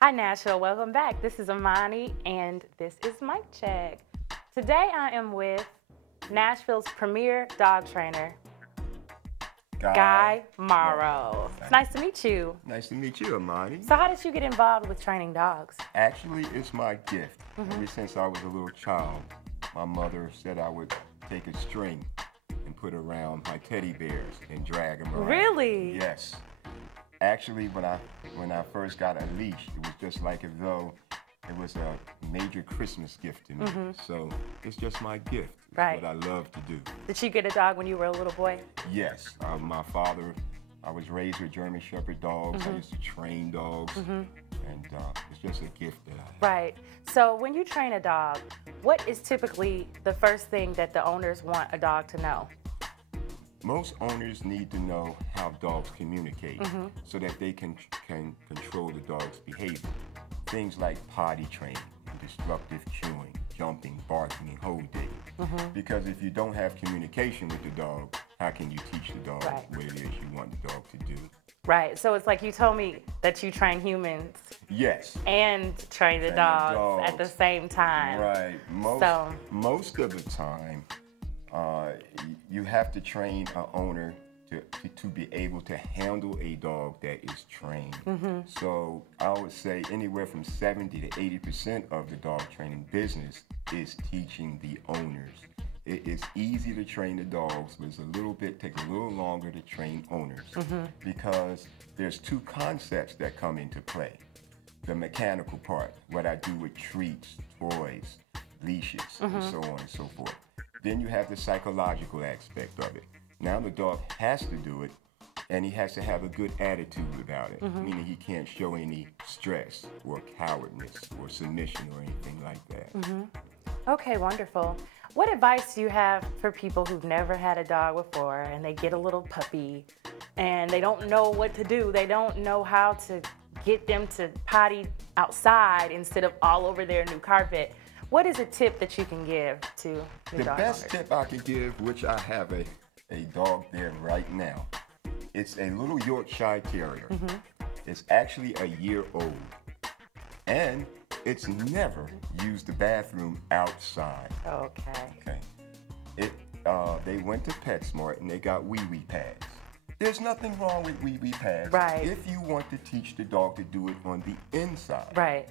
Hi Nashville, welcome back. This is Amani and this is Mic Check. Today I am with Nashville's premier dog trainer, Guy Morrow. It's nice to meet you. Nice to meet you, Amani. So how did you get involved with training dogs? Actually, it's my gift. Ever since I was a little child, my mother said I would take a string and put it around my teddy bears and drag them around. Really? Yes. Actually, when I first got a leash, it was just like as though it was a major Christmas gift to me. So it's just my gift. It's Right. what I love to do. Did you get a dog when you were a little boy? Yes. My father, I was raised with German Shepherd dogs. I used to train dogs. And it's just a gift that I have. Right. So when you train a dog, what is typically the first thing that the owners want a dog to know? Most owners need to know how dogs communicate so that they can control the dog's behavior. Things like potty training, destructive chewing, jumping, barking, and holding. Because if you don't have communication with the dog, how can you teach the dog Right. what it is you want the dog to do? Right. So it's like you told me that you train humans Yes. and train the Train the dogs at the dogs. same time. Right. Most of the time, you have to train an owner to be able to handle a dog that is trained. So I would say anywhere from 70 to 80% of the dog training business is teaching the owners. It is easy to train the dogs, but takes a little longer to train owners because there's two concepts that come into play. The mechanical part, what I do with treats, toys, leashes, and so on and so forth. Then you have the psychological aspect of it. Now the dog has to do it, and he has to have a good attitude about it, meaning he can't show any stress or cowardness or submission or anything like that. Okay, wonderful. What advice do you have for people who've never had a dog before and they get a little puppy and they don't know what to do? They don't know how to get them to potty outside instead of all over their new carpet. What is a tip that you can give to the The dog best owners? tip I could give, which I have a dog there right now, it's a little Yorkshire Terrier. It's actually a year old, and it's never used the bathroom outside. Okay. Okay. They went to PetSmart and they got wee-wee pads. There's nothing wrong with wee-wee pads Right. if you want to teach the dog to do it on the inside. Right.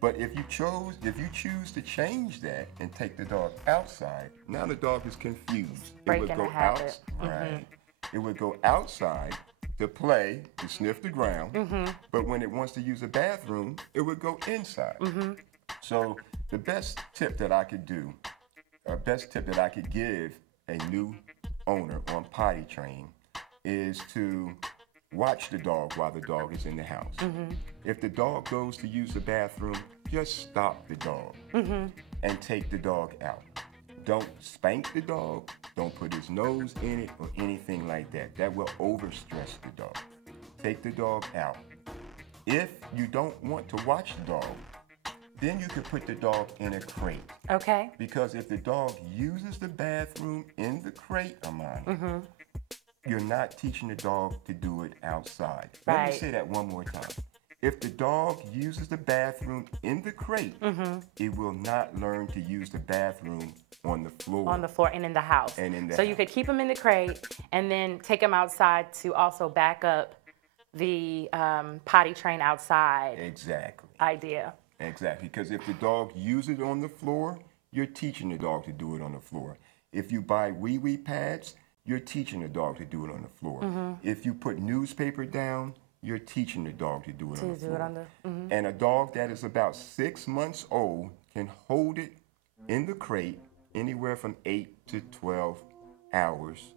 But if you choose to change that and take the dog outside, now the dog is confused. Breaking a habit. Right. It would go outside to play, to sniff the ground. But when it wants to use the bathroom, it would go inside. So the best tip that I could give a new owner on potty training is to watch the dog while the dog is in the house. If the dog goes to use the bathroom, just stop the dog and take the dog out. Don't spank the dog. Don't put his nose in it or anything like that. That will overstress the dog. Take the dog out. If you don't want to watch the dog, then you can put the dog in a crate. Okay. Because if the dog uses the bathroom in the crate, Amani, you're not teaching the dog to do it outside. Let me Right. say that one more time. If the dog uses the bathroom in the crate, it will not learn to use the bathroom on the floor. On the floor and in the house. And in the so you house. could keep them in the crate and then take them outside to also back up the potty train outside Exactly. idea. Exactly. Because if the dog uses it on the floor, you're teaching the dog to do it on the floor. If you buy wee-wee pads, you're teaching the dog to do it on the floor. If you put newspaper down, you're teaching the dog to do it on the floor. And a dog that is about 6 months old can hold it in the crate anywhere from 8 to 12 hours.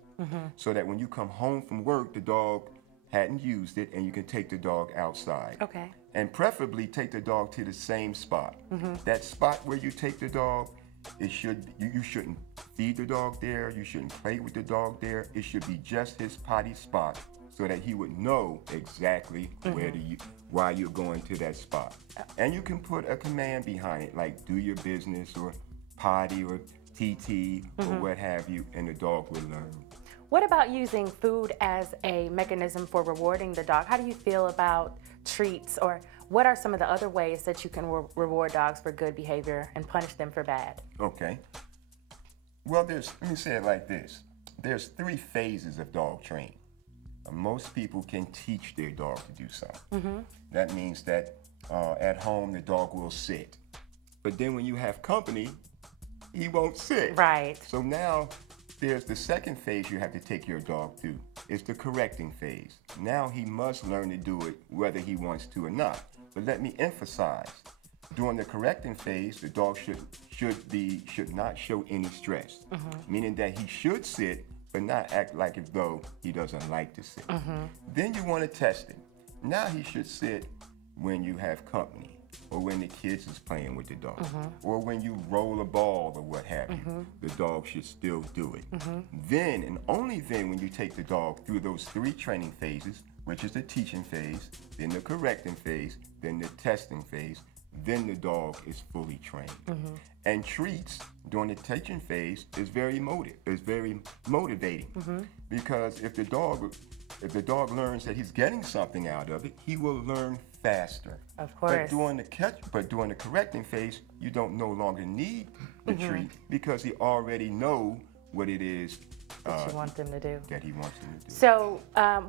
So that when you come home from work, the dog hadn't used it and you can take the dog outside. Okay. And preferably take the dog to the same spot. That spot where you take the dog, you shouldn't feed the dog there, you shouldn't play with the dog there. It should be just his potty spot so that he would know exactly why you're going to that spot. And you can put a command behind it, like do your business or potty or TT or what have you, and the dog will learn. What about using food as a mechanism for rewarding the dog? How do you feel about treats, or what are some of the other ways that you can reward dogs for good behavior and punish them for bad? Okay. Well, let me say it like this. There's 3 phases of dog training. Most people can teach their dog to do something. That means that at home, the dog will sit. But then when you have company, he won't sit. Right. So now there's the second phase you have to take your dog through. It's the correcting phase. Now he must learn to do it whether he wants to or not. But let me emphasize, during the correcting phase, the dog should not show any stress, meaning that he should sit, but not act like as though he doesn't like to sit. Then you want to test it. Now he should sit when you have company, or when the kids is playing with the dog, or when you roll a ball or what have you. The dog should still do it. Then, and only then, when you take the dog through those 3 training phases, which is the teaching phase, then the correcting phase, then the testing phase, then the dog is fully trained. And treats during the teaching phase is very motivating, because if the dog learns that he's getting something out of it, he will learn faster. Of course. But during the correcting phase, you don't no longer need the treat, because he already know what it is that you want them to do. That he wants them to do. So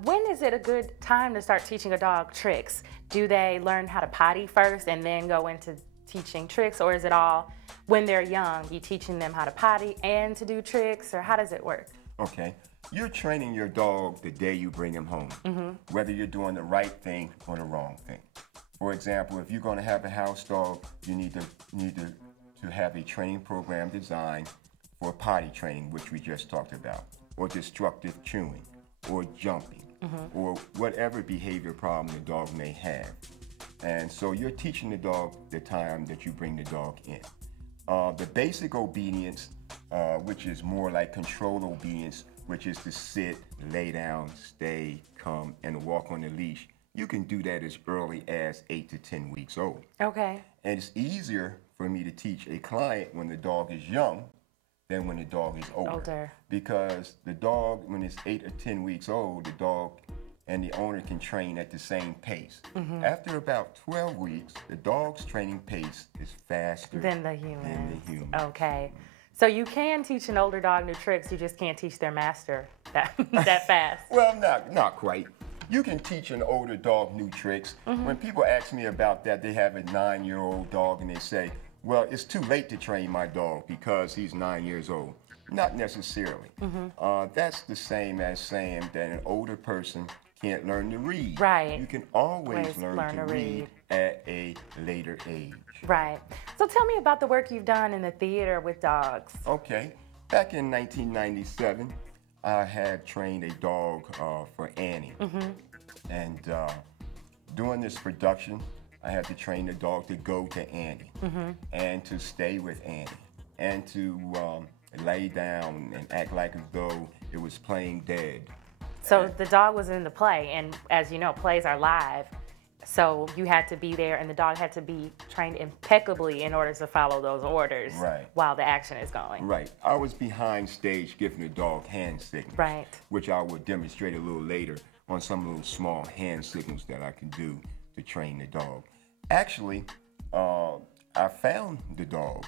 when is it a good time to start teaching a dog tricks? Do they learn how to potty first and then go into teaching tricks, or is it all when they're young, you teaching them how to potty and to do tricks, or how does it work? Okay. You're training your dog the day you bring him home, whether you're doing the right thing or the wrong thing. For example, if you're going to have a house dog, you need to have a training program designed for potty training, which we just talked about, or destructive chewing, or jumping, or whatever behavior problem the dog may have. And so you're teaching the dog the time that you bring the dog in. The basic obedience, which is more like controlled obedience, which is to sit, lay down, stay, come, and walk on the leash. You can do that as early as 8 to 10 weeks old. Okay. And it's easier for me to teach a client when the dog is young than when the dog is older. Because the dog, when it's 8 or 10 weeks old, the dog and the owner can train at the same pace. After about 12 weeks, the dog's training pace is faster than the human. Okay. So you can teach an older dog new tricks, you just can't teach their master that fast. Well, not quite. You can teach an older dog new tricks. When people ask me about that, they have a 9-year-old dog and they say, well, it's too late to train my dog because he's 9 years old. Not necessarily. That's the same as saying that an older person can't learn to read. Right. You can always learn to read at a later age. Right. So tell me about the work you've done in the theater with dogs. Okay. Back in 1997, I had trained a dog for Annie. And during this production, I had to train the dog to go to Annie and to stay with Annie and to lay down and act like as though it was playing dead. So the dog was in the play, and as you know, plays are live. So you had to be there, and the dog had to be trained impeccably in order to follow those orders while the action is going. Right. I was behind stage giving the dog hand signals, which I will demonstrate a little later on some little small hand signals that I can do to train the dog. Actually, I found the dog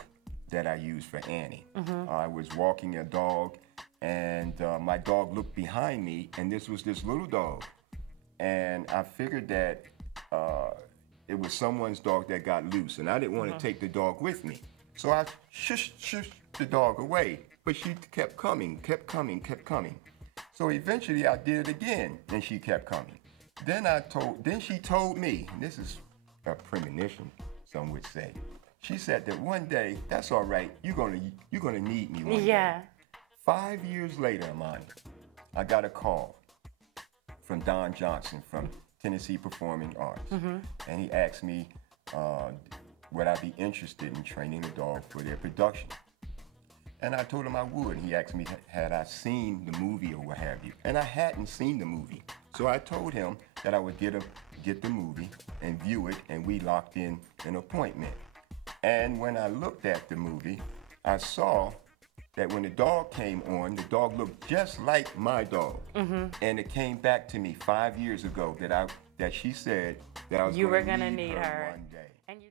that I used for Annie. I was walking a dog, and my dog looked behind me, and this was this little dog. And I figured that it was someone's dog that got loose, and I didn't want to take the dog with me. So I shushed the dog away, but she kept coming. So eventually I did it again, and she kept coming. Then she told me, and this is a premonition, some would say. She said that one day, that's all right, you're gonna need me one day. 5 years later, Amani, I got a call from Don Johnson from Tennessee Performing Arts. And he asked me, would I be interested in training a dog for their production? And I told him I would. And he asked me, had I seen the movie or what have you? And I hadn't seen the movie. So I told him that I would get the movie and view it, and we locked in an appointment. And when I looked at the movie, I saw that when the dog came on, the dog looked just like my dog. And it came back to me 5 years ago that that she said that I was You were going to gonna need need her. one day. And you